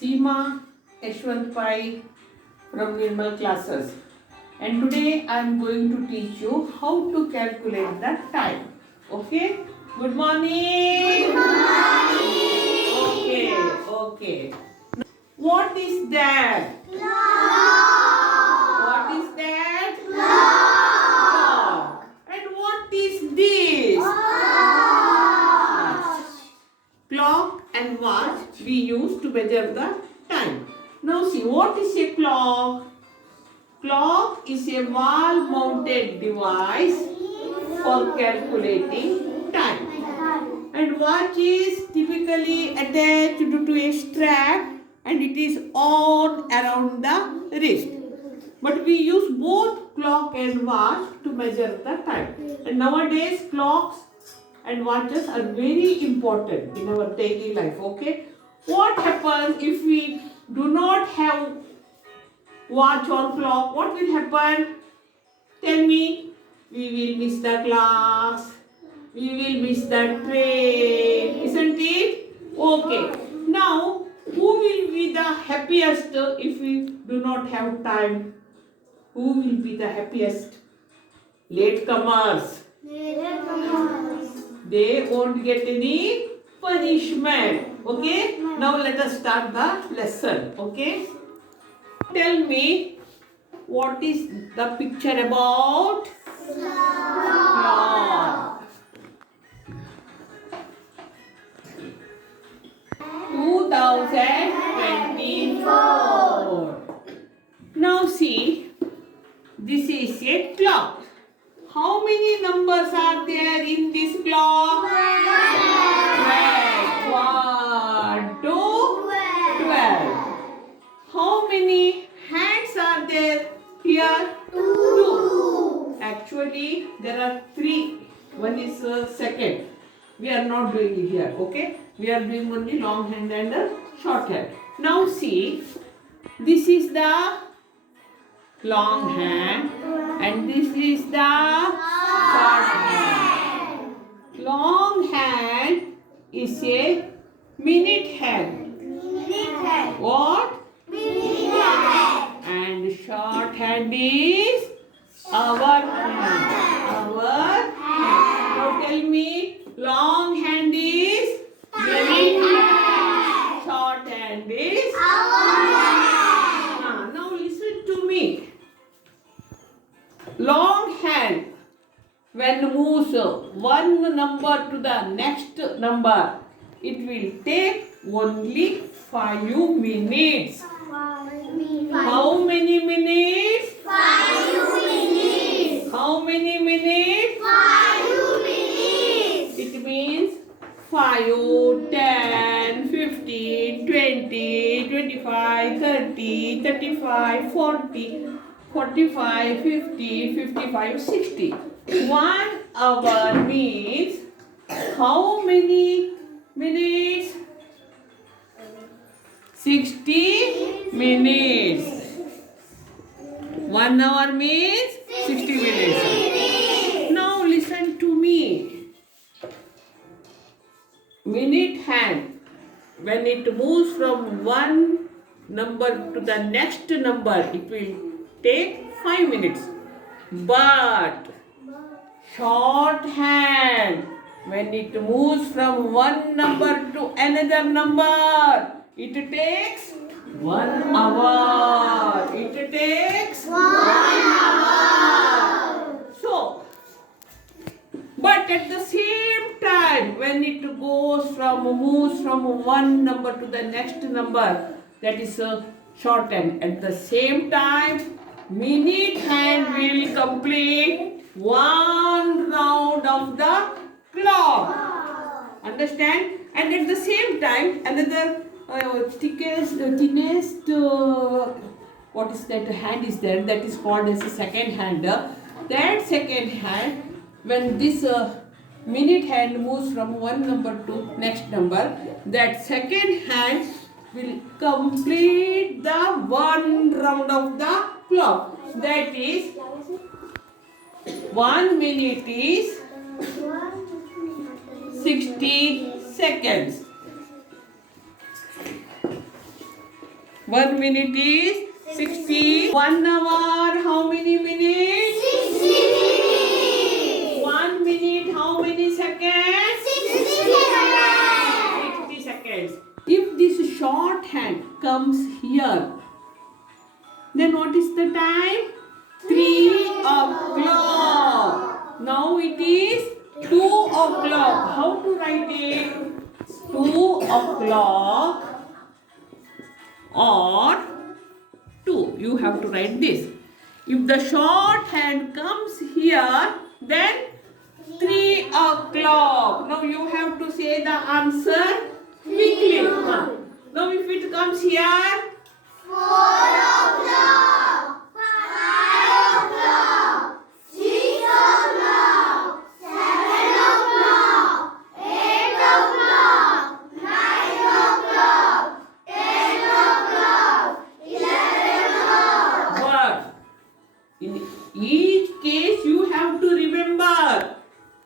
Seema Yashwant Pai from Nirmal classes, and today I am going to teach you how to calculate the time. Okay? Good morning. Good morning. Okay. What is that? What is that? Clock. And what is this? Clock and watch we use to measure the time. Now see, what is a clock? Clock is a wall-mounted device for calculating time. And watch is typically attached to a strap and it is on around the wrist. But we use both clock and watch to measure the time. And nowadays clocks and watches are very important in our daily life. Okay? What happens if we do not have watch or clock? What will happen? Tell me. We will miss the class. We will miss the train. Isn't it? Okay. Now, who will be the happiest if we do not have time? Who will be the happiest? Latecomers. They won't get any punishment. Okay? Now let us start the lesson. Okay? Tell me, what is the picture about? Clock. 2024. Now see, this is a clock. How many numbers are there in this clock? 12. 1, 2, 12. How many hands are there here? 2. Actually, there are 3. One is second. We are not doing it here, okay? We are doing only long hand and short hand. Now see, this is the long hand and this is the short hand. Long hand is a minute hand. What? And short hand is hour hand. Hour hand. Now tell me, long hand is minute hand. Short hand is hour hand. Now listen to me. Long hand, when moves one number to the next number, it will take only 5 minutes. How many minutes? 5 minutes. How many minutes? 5 minutes. It means 5, 10, 15, 20, 25, 30, 35, 40, 45, 50, 55, 60. 1 hour means how many minutes? 60 minutes. 1 hour means 60 minutes. Now listen to me. Minute hand, when it moves from one number to the next number, it will take 5 minutes. But short hand, when it moves from one number to another number, it takes 1 hour. It takes 1 hour. So, but at the same time, when it moves from one number to the next number, that is a short hand. At the same time, minute hand will complete 1 round of the clock. Understand? And at the same time, another thinnest what is that hand is there, that is called as a second hand. That second hand, when this minute hand moves from one number to next number, that second hand will complete the 1 round of the clock. That is 1 minute is 60 seconds. 1 minute is 60. 1 hour, how many minutes? 60 minutes. 1 minute, how many seconds? 60 seconds. 60 seconds. If this shorthand comes here, then what is the time? 3 o'clock. Now it is 2 o'clock. How to write it? 2 o'clock or 2. You have to write this. If the shorthand comes here, then 3 o'clock. Now you have to say the answer quickly. Now if it comes here, 4 o'clock, 5 o'clock, 6 o'clock, 7 o'clock, 8 o'clock, 9 o'clock, 10 o'clock, 11 o'clock. but in each case you have to remember,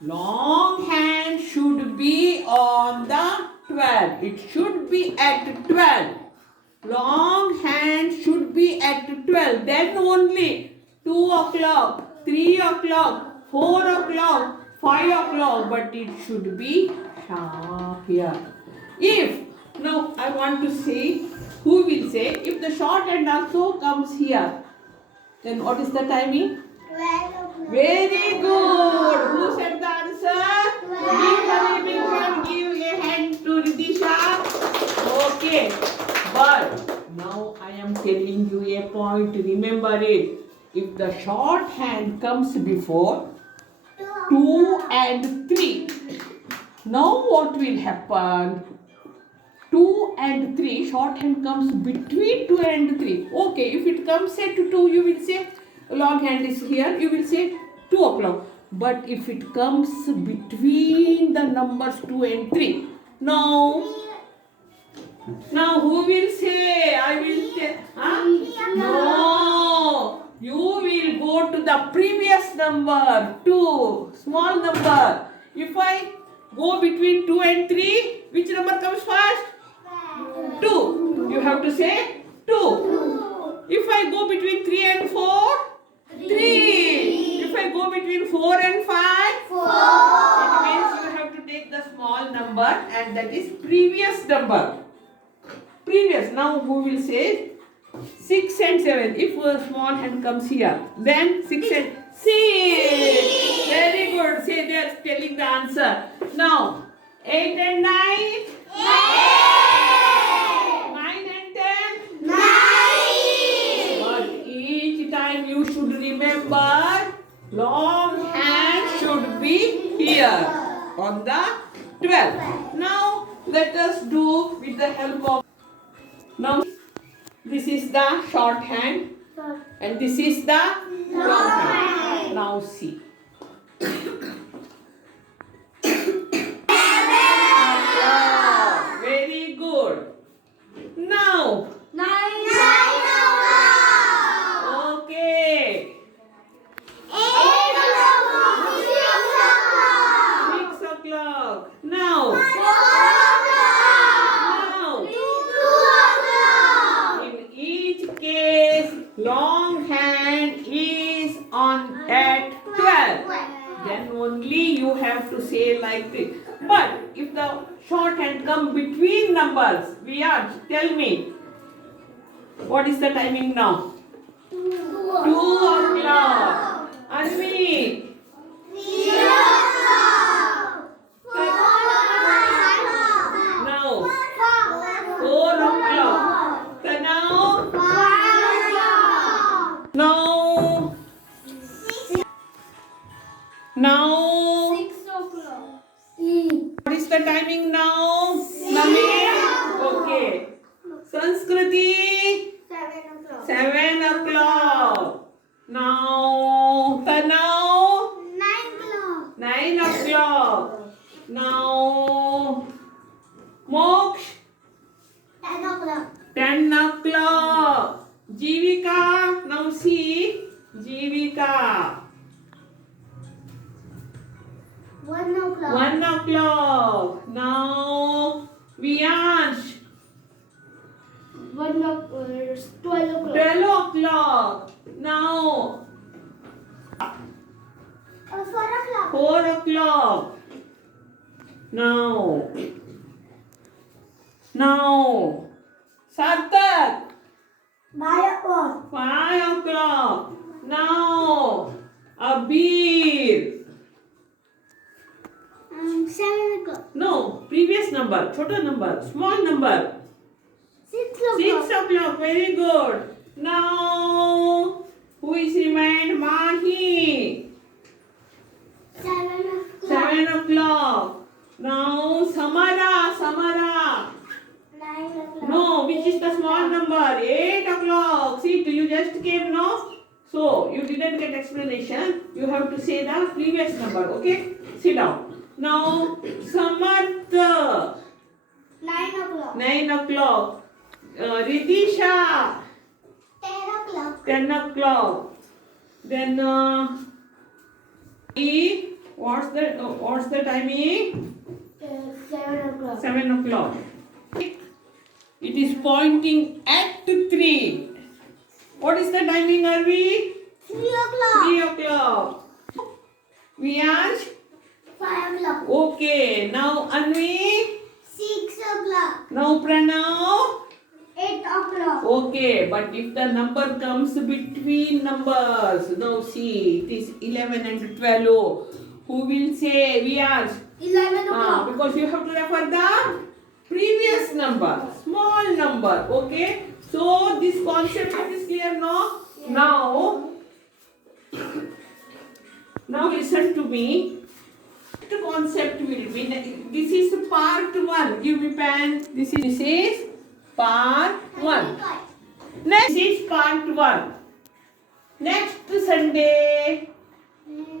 long hand should be on the 12. It should be at 12. Long hand should be at 12. Then only 2 o'clock, 3 o'clock, 4 o'clock, 5 o'clock. But it should be sharp here. If, now I want to say, who will say, if the short hand also comes here, then what is the timing? 12 o'clock. Very good. Who said the answer? Give a big hand. Give a hand to Ridisha. Okay. But now I am telling you a point. Remember it. If the short hand comes before 2 and 3, now what will happen? 2 and 3, short hand comes between 2 and 3. Okay, if it comes say to 2, you will say long hand is here, you will say 2 o'clock. But if it comes between the numbers 2 and 3, now who will say? I will say, huh? No, you will go to the previous number, 2, small number. If I go between 2 and 3, which number comes first? 2. You have to say 2. If I go between 3 and 4, 3. If I go between 4 and 5, 4. it means you have to take the small number and that is previous number. Previous. Now who will say 6 and 7? If a small hand comes here, then 6 and 6. Very good. Say they are telling the answer. Now 8 and 9. 9 and 10. 9. But each time you should remember, long hand should be here on the 12. Now let us do with the help of. Now this is the short hand and this is the long hand. Now see. Very good. Now. 9 o'clock. Okay. 8 o'clock. 6 o'clock. 6 o'clock. Now. 4 o'clock. Now. 2 o'clock. In each case, long hand is on at 12. Then only you have to say like this. But if the short hand come between numbers, tell me, what is the timing now? 2 o'clock. Anvi. 3 o'clock. 4 o'clock. Now. 4 o'clock. So now. 5 o'clock. Now. Now. 6 o'clock. What is the timing now? Nami? Okay. Sanskriti? 7 o'clock. 7 o'clock. Now. Now. 9 o'clock. 9 o'clock. Now. Moksh? 10 o'clock. 10 o'clock. Jivika? Now see. Jivika. 1 o'clock. 1 o'clock. Now. Viyansh? 12 o'clock. 12 o'clock. Now, 4 o'clock. 4 o'clock. Now, Sarthak, 5 o'clock. 5 o'clock. Now, Abir. 7 o'clock. No, previous number, छोटा number, small number. 6 o'clock. 6 o'clock, very good. Now, who is remained? Mahi. 7 o'clock. 7 o'clock. Now, Samara. 9 o'clock. No, which is the small number? 8 o'clock. See, you just came, no? So, you didn't get explanation. You have to say the previous number, okay? Sit down. Now, Samarth. 9 o'clock. 9 o'clock. Ridisha. 10 o'clock. 10 o'clock. Then, what's the timing? 7 o'clock. 7 o'clock. It is pointing at 3. What is the timing, Arvi? 3 o'clock. 3 o'clock. Viyansh? 5 o'clock. Okay. Now, Anvi? 6 o'clock. Now, Pranav? 8 o'clock. Okay, but if the number comes between numbers, now see, it is 11 and 12. Who will say Viyansh? 11 o'clock. Because you have to refer the previous number, small number, okay? So this concept is clear now? Yeah. Now listen to me. The concept will be, this is part 1. Give me pen. This is part 1. Next is part 1. Next Sunday,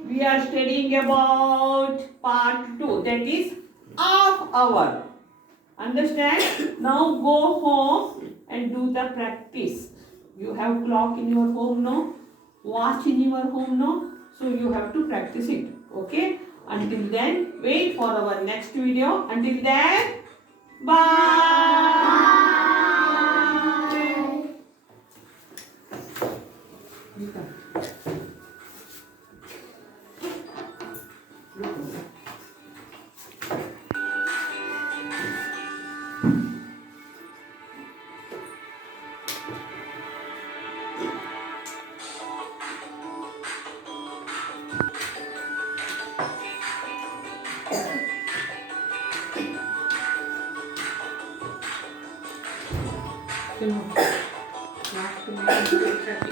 we are studying about part 2. That is half hour. Understand? Now go home and do the practice. You have clock in your home, no? Watch in your home, no? So you have to practice it. Okay? Until then, wait for our next video. Until then, bye. Last minute.